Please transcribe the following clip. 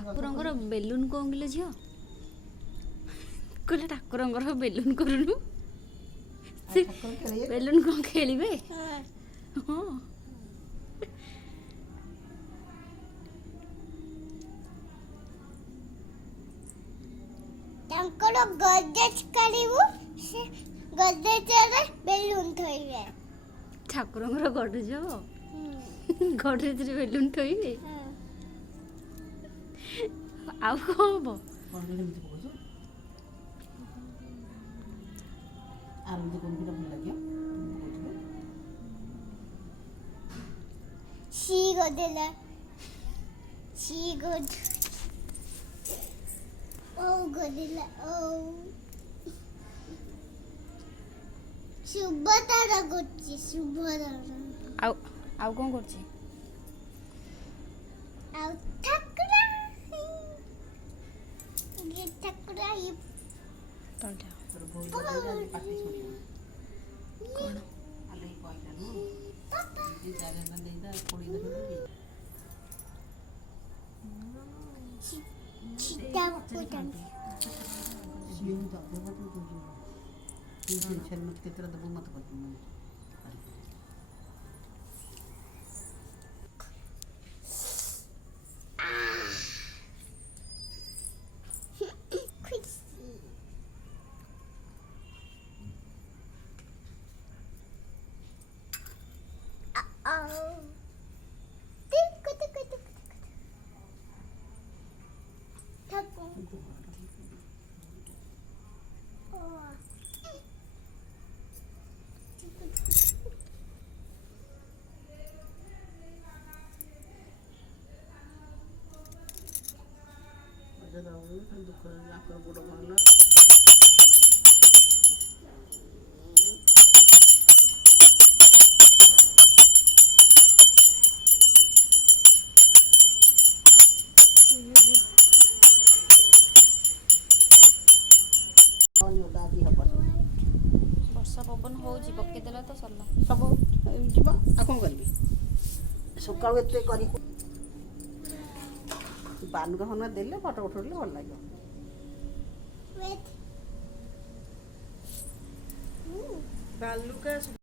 ଠାକୁରଙ୍କର ବେଲୁନ କଣ କିଲୋ ଝିଅ କହିଲେ ଠାକୁରଙ୍କର ବେଲୁନ କରୁନୁ ସେ ବେଲୁନ କଣ ଖେଳିବେ ହଁ ତାଙ୍କର ଗଜେଜ କାଢିବୁ ସେ ଗଜେଜରେ ବେଲୁନ ଥୋଇବେ ଠାକୁରଙ୍କର ଗଡରେଜ ହବ ଗଡରେଜରେ ବେଲୁନ ଥୋଇବେ ଆଉ କଣ ହବ ସି ଗଦେଲା ସି ଗଦ ଓ ଗଦେଲା ଓ ଶୁଭତାରା କରୁଛି ଶୁଭତାରା ଆଉ ଆଉ କଣ କରୁଛି ଆଉ ଠାକୁରା ये ଠାକୁରା ये ତଳଟା ଚିତା ପକାନ୍ତି ବର୍ଷା ପବନ ହଉଛି ପକେଇଦେଲା ତ ସରିଲା ସବୁ ଯିବ ଆଉ କ'ଣ କରିବି ସକାଳୁ ଏତେ କରି ବାଲୁକା ଫାଲୁକା ଦେଲେ ଫଟୋ ଉଠେଇଲେ ଭଲ ଲାଗିବ wait ବାଲୁକା